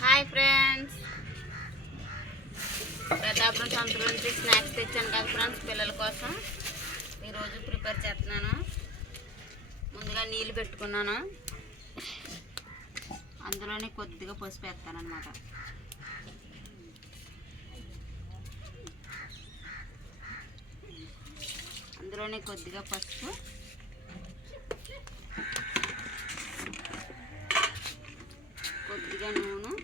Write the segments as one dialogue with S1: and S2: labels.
S1: Hi friends. Pratapuram సొంత నుంచి snacks తెచ్చాను కదా ఫ్రెండ్స్ పిల్లల కోసం. ఈరోజు ప్రిపేర్ చేస్తున్నాను. ముందుగా నీళ్ళు పెట్టుకున్నాను. అందులోనే కొద్దిగా పసుపు వేస్తాను అనమాట అందులోనే కొద్దిగా పసుపు కొద్దిగా నూనె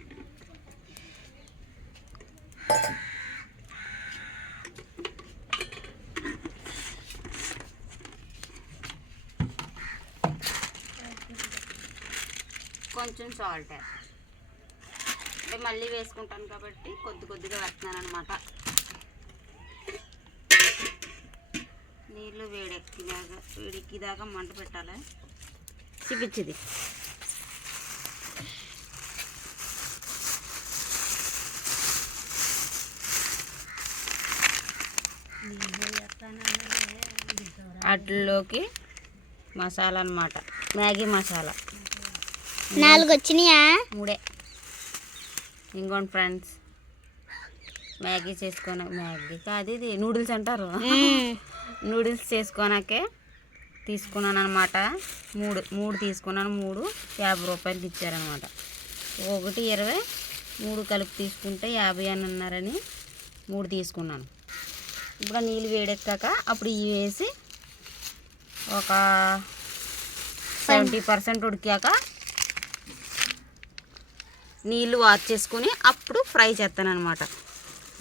S1: కొంచెం సాల్ట్ అంటే మళ్ళీ వేసుకుంటాను కాబట్టి కొద్ది కొద్దిగా వేస్తున్నాను అనమాట నీళ్ళు వేడెక్కిదాకా వేడెక్కిదాకా మంట పెట్టాలి? చూపించింది వాటిలోకి మసాలా అన్నమాట. మ్యాగీ మసాలా.
S2: నాలుగు వచ్చినాయా
S1: మూడే. ఇంకోండి ఫ్రెండ్స్. మ్యాగీ చేసుకొని మ్యాగీ కాదు ఇది నూడిల్స్ అంటారు. నూడిల్స్ చేసుకోనాకే తీసుకున్నాను అనమాట మూడు మూడు తీసుకున్నాను మూడు యాభై రూపాయలకి ఇచ్చారనమాట ఒకటి ఇరవై మూడు కలిపి తీసుకుంటే యాభై అని అన్నారని మూడు తీసుకున్నాను. ఇప్పుడు నీళ్ళు వేడెక్కాక అప్పుడు ఇవి వేసి ఒక సెవెంటీ పర్సెంట్ ఉడికాక నీళ్ళు వాచ్ చేసుకొని అప్పుడు ఫ్రై చేస్తాను అనమాట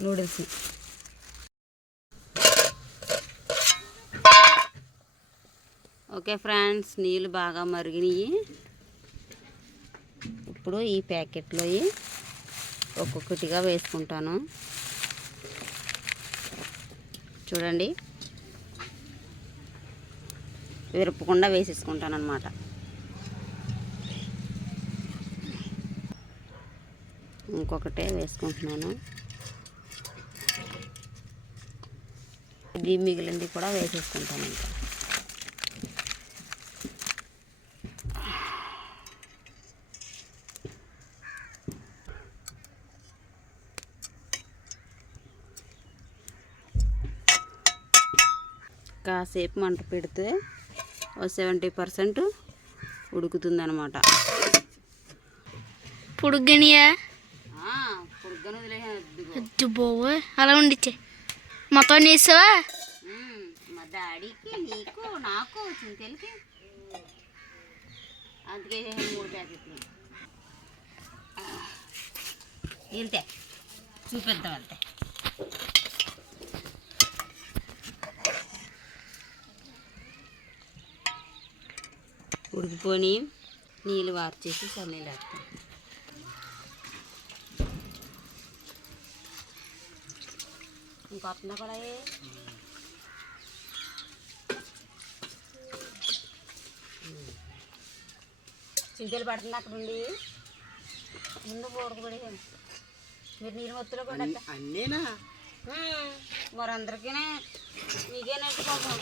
S1: నూడిల్స్ని. ఓకే ఫ్రెండ్స్ నీళ్ళు బాగా మరిగినాయి. ఇప్పుడు ఈ ప్యాకెట్లో ఒక్కొక్కటిగా వేసుకుంటాను. చూడండి. విరపకుండా వేసేసుకుంటాను అనమాట ఇంకొకటే వేసుకుంటున్నాను. ఇది మిగిలింది కూడా వేసేసుకుంటాను ఇంకా. కాసేపు మంట పెడితే ఓ సెవెంటీ పర్సెంట్ ఉడుకుతుందనమాట
S2: పుడుగనియా?
S1: పురుగ్గను వదిలేసాను
S2: అలా ఉండిచ్చే మొత్తం నేసావా
S1: మా డాడీకి నీకు నాకు చింతలకి అందుకే మూడు ప్యాకెట్లు. వెళ్తే చూపిద్దాం వెళ్తే ఉడికిపోని నీళ్ళు వార్చేసి చన్నీళ్ళు వేస్తాం. ఇంకొస్తుందా కూడా చింతలు పడుతుంది అక్కడ ఉండి. ముందు ఉడకబడి మీరు నీళ్ళు మొత్తులో కూడా
S3: అన్నీనా?
S1: మరి అందరికీ మీకేనంటే పాపం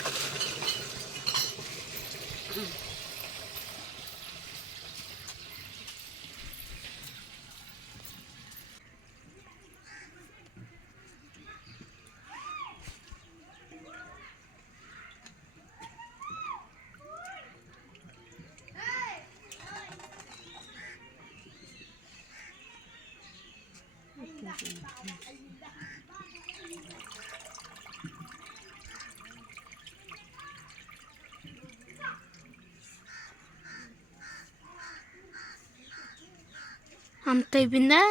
S2: అంత అయిపోయిందా?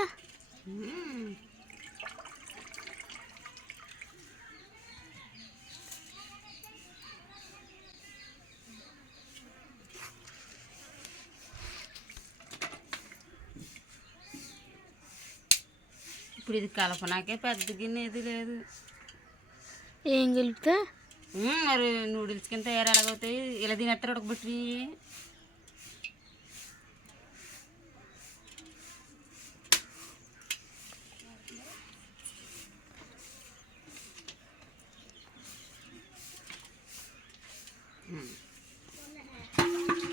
S1: ఇప్పుడు ఇది కలపనాకే పెద్ద గిన్నె ఏది లేదు
S2: ఏం కలుపుతా
S1: ఉమ్, మరి నూడిల్స్ కింద తయారు ఎలాగవుతాయి ఇలా తినేస్తారు ఉడకబెట్టి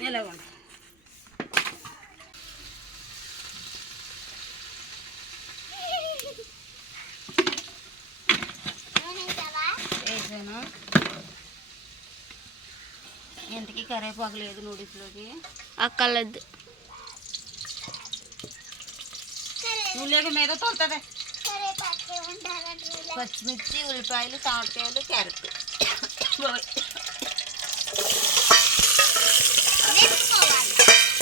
S1: ఎలాగ కరివేపాకు లేదు నూడిల్స్లోకి.
S2: అక్కర్లేదు.
S1: నువ్వు లేక మీద తోలుతుంది. పచ్చిమిర్చి ఉల్లిపాయలు టమాటాలు క్యారెట్.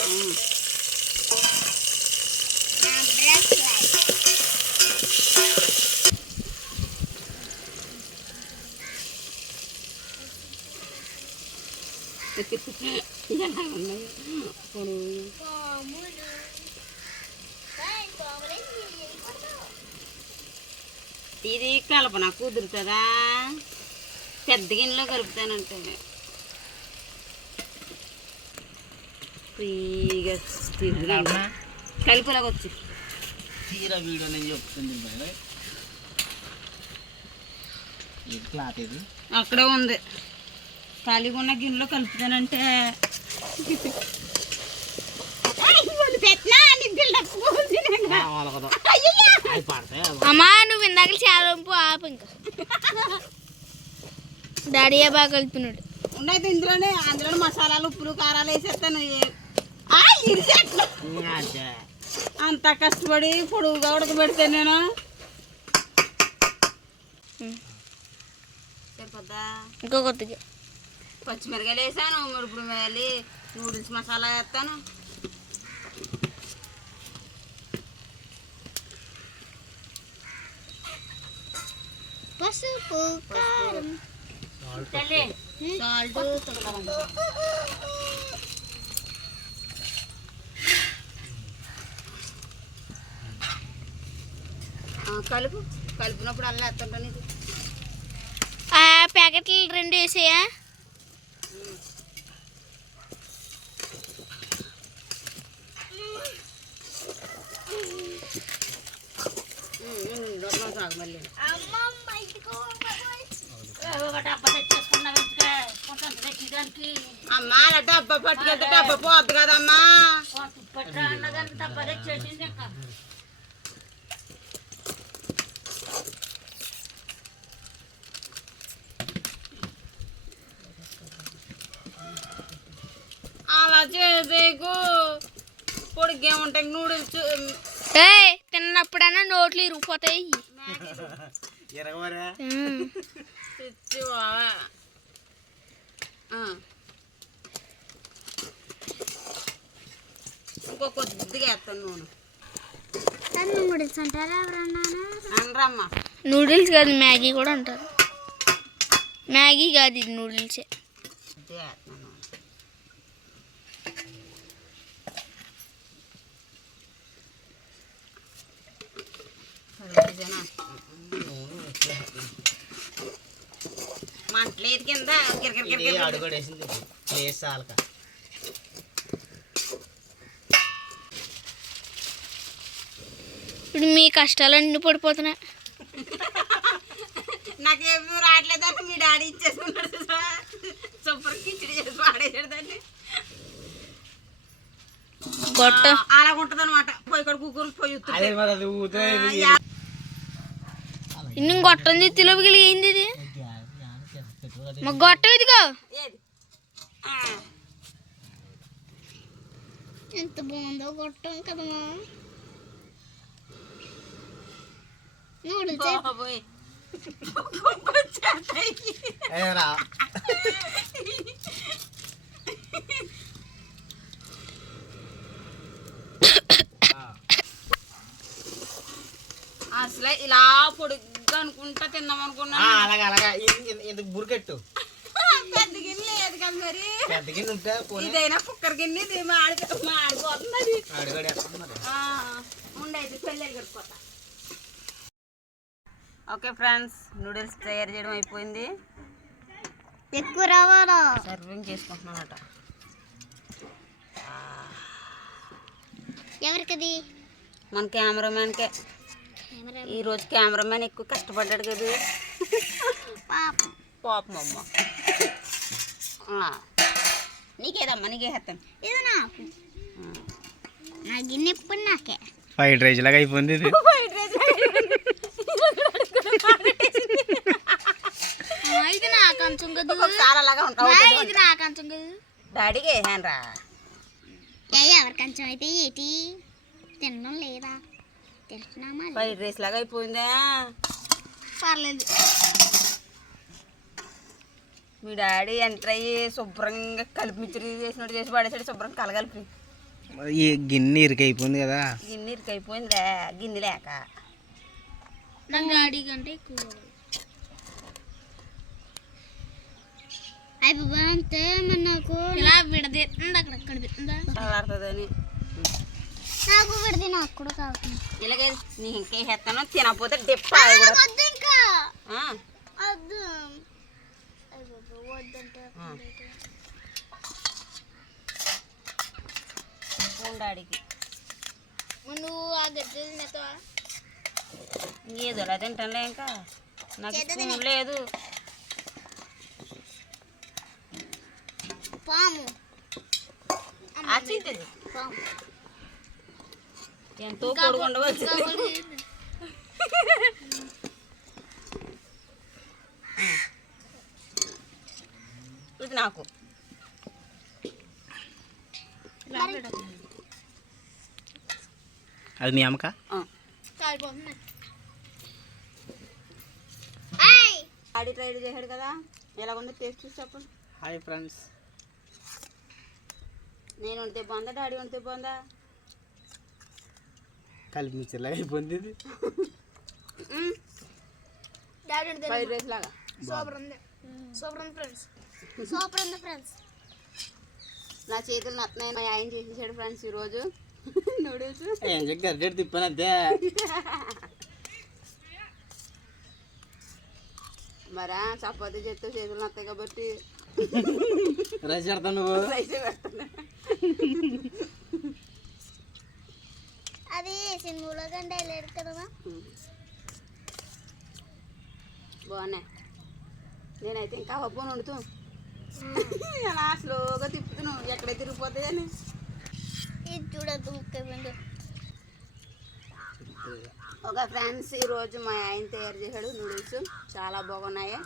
S1: ఉమ్. ఎలా ఉన్నాయి. ఇది కలపన కుదురుతుందా పెద్ద గిన్నెలో కలుపుతానంటే. ఫ్రీగా కలిపేలాగా వచ్చి.
S3: తీరా వీడియో నేను చెప్తుంది క్లాత్ ఇది.
S1: అక్కడే ఉంది. ఖాళీగా ఉన్న గిన్నెలో కలుపుతానంటే.
S2: అమ్మా నువ్వు ఇందాక చాలంపు ఆపు ఇంకా. డాడీ బాగా కలిపినాడు.
S1: ఉండైతే ఇందులోనే అందులో మసాలాలు ఉప్పులు కారాలు వేసేస్తాను.
S3: అంతే
S1: కష్టపడి పొడుగుగా ఉడకబెడితే నేను.
S2: ఇంకో
S1: పచ్చిమిరకాయలు వేసాను ముడుపుడు వేయాలి నూడిల్స్ మసాలా వేస్తాను
S2: పసుపు కారం.
S1: సాల్ట్ కలుపు. కలిపినప్పుడు అల్లా వేస్తుంటాను ఇది
S2: ఆ ప్యాకెట్లు రెండు వేసేయా?
S1: మళ్ళీ. అమ్మా అలా డబ్బా పట్టుకెళ్తే డబ్బా పోద్దు కదమ్మా. అలా చేసేకు. పొడిగేముంటాయి నూడిల్స్.
S2: ఏ తిన్నప్పుడైనా నోట్లు ఇరిగిపోతాయి.
S3: ఇరగవరా
S2: ఉమ్.
S1: తెచ్చి బావా. ఆ. ఇంకో కొద్దిగా వేస్తాను నూనె.
S2: నూడిల్స్ అంటారా ఎవరన్నా?
S1: అనరమ్మా.
S2: నూడిల్స్ కాదు మ్యాగీ కూడా అంటారు. మ్యాగీ కాదు ఇది నూడిల్సే.
S1: కొద్దిగా మంటలేదు కింద.
S3: అడుగుడేసింది ప్లేస్ చాలక
S2: ఇప్పుడు మీ కష్టాలన్నీ పడిపోతున్నాయి.
S1: నాకేమీ రావట్లేదని మీ డాడీ ఇచ్చేసుకున్నాడు సూపర్ కిచడి చేసి పాడేసాడు దాన్ని.
S2: గొట్ట.
S1: అలా ఉంటుంది అనమాట పొయ్యి కూడా కుక్కరు పొయ్యి ఉత్తుతాయి.
S3: అదే మరి అది ఊతే
S1: ఆ, యా-
S2: ఇన్ని గొట్టం తిత్తిలోకి వెళ్ళింది ఇది? మా గొట్టం ఇదిగో. ఎంత బాగుందో గొట్టం కదమ్మా. నూడిల్స్.
S3: ఏరా.
S1: అసలే ఇలా అనుకుంటా తిందాం అనుకున్నా
S3: అలాగే అలాగా. ఇందుకు బురికెట్టు
S1: పెద్ద గిన్నె లేదు కదా మరి.
S3: పెద్ద గిన్నె ఉంటే
S1: ఇదైనా కుక్కర్ గిన్నె ఇది మాడి మాడిపోతుంది ఉండైతే పెళ్ళి కట్టుకోతా ఓకే ఫ్రెండ్స్ నూడిల్స్ తయారు చేయడం అయిపోయింది.
S2: ఎక్కువ రావాలా
S1: సర్వింగ్ చేసుకుంటున్నానట.
S2: ఎవరికది?
S1: మన కెమెరామ్యాన్కే. ఈరోజు కెమెరామ్యాన్ ఎక్కువ కష్టపడ్డాడు కదా.
S2: పాపం.
S1: పాపం అమ్మ. ఆ, నీకేదమ్మా? నీకే హత్తం.
S2: ఇది నాకు. నా గిన్నె ఎప్పుడు నాకే.
S3: ఫ్రైడ్ రైస్ లాగా అయిపోయింది ఇది.
S2: ఆ, ఇది నా కంచం కదా.
S1: ఒకసారి అలాగా ఉంటావు
S2: ఇది నా కంచం కదా.
S1: డాడీకి వేసాను రా
S2: ఏ ఎవరి కంచం అయితే ఏంటి? తినడం లేదా?
S1: ఫ్రైడ్ రైస్ లాగా అయిపోయిందా?
S2: పర్లేదు.
S1: మీ డాడీ ఎంటర్ అయ్యి శుభ్రంగా కలిపి మిచ్చరి చేసినట్టు చేసి పడేసాడు శుభ్రంగా కలగలిపి
S3: ఈ గిన్నె ఇరుకైపోయింది కదా.
S1: గిన్నె ఇరికైపోయిందిలే గిన్నె లేక.
S2: డాడీ కంటే ఎక్కువ అంతే మరి నాకు. ఇలా విడదీస్తుంది అక్కడ కనిపిస్తుందా
S1: చల్లారుతుందని.
S2: నాకు విడది నాకు కూడా కావాలి
S1: ఇలాగే నీ ఇంకా వేస్తాను తినకపోతే అది కూడా.
S2: వద్దు ఇంకా.
S1: ఆ,
S2: వద్దు. వద్దంటే నువ్వు ఆ గడ్డి తినేస్తావా?
S1: ఏదోలా తింటానులే ఇంకా. నాకు స్పూన్ లేదు.
S2: పాము.
S1: ఆ చింతది.
S2: పాము.
S1: ఎంతో పొడుగుండవచ్చు ఇది నాకు.
S3: అది మీ అమ్మక?
S1: ఆ.
S2: కాలిపోతుంది
S1: డాడీ ట్రై చేశాడు కదా. ఎలా ఉందో టేస్ట్ చూసి చెప్పండి
S3: హాయ్ ఫ్రెండ్స్.
S1: నేను వండితే బాగుందా డాడీ వండితే బాగుందా?
S3: కలిపి మిక్చర్లాగా అయిపోయింది. ఇది
S2: డాడీ
S1: ఫ్రైడ్ రైస్ లాగా.
S2: సూపర్ ఉంది సూపర్ ఉంది ఫ్రెండ్స్. సూపర్ ఉంది ఫ్రెండ్స్.
S1: నా చేతులు నత్తనాయి మా ఆయన చేసేసాడు ఫ్రెండ్స్ ఈరోజు. నూడిల్స్.
S3: ఏం గరిటెడు తిప్పాను అంతే.
S1: మరా చపాతీ చేస్తే చేతులు నత్తాయి కాబట్టి.
S3: రైస్ పెడతాను నువ్వు.
S1: రైస్ పెడుతున్నా
S2: కంటే వెళ్ళాడు కదా
S1: బాగున్నాయి. నేనైతే ఇంకా పప్పు వండుతూ అలా స్లోగా తిప్పుతున్నావు ఎక్కడ తిరిగిపోతాయని
S2: ఇది చూడద్దు ముఖ్యమంది
S1: ఒక ఫ్రెండ్స్ ఈరోజు మా ఆయన తయారు చేశాడు నూడిల్స్. చాలా బాగున్నాయి.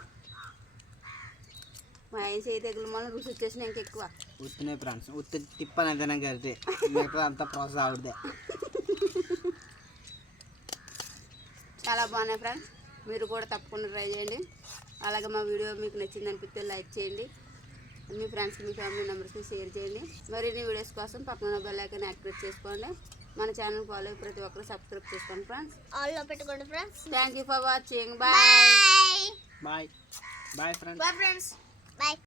S1: మా ఆయన చేయి తెగులు మళ్ళీ రుచి వచ్చేసిన ఇంకెక్కువ.
S3: ఉత్తినే ఫ్రెండ్స్. ఉత్తి తిప్పాను అంతే నాకు మిగతా అంతా ప్రాసెస్ ఆవిడదే
S1: చాలా బాగున్నాయి ఫ్రెండ్స్ మీరు కూడా తప్పకుండా ట్రై చేయండి. అలాగే మా వీడియో మీకు నచ్చింది అనిపిస్తే లైక్ చేయండి. మీ ఫ్రెండ్స్కి మీ ఫ్యామిలీ మెంబర్స్కి షేర్ చేయండి. మరిన్ని వీడియోస్ కోసం పక్కన బెల్ ఐకాన్ యాక్టివేట్ చేసుకోండి. మన ఛానల్ ఫాలో అయ్యి ప్రతి ఒక్కరు సబ్స్క్రైబ్ చేసుకోండి ఫ్రెండ్స్
S2: ఆల్లో పెట్టుకోండి friends
S1: thank you for watching bye
S2: bye
S3: bye bye friends
S2: bye friends bye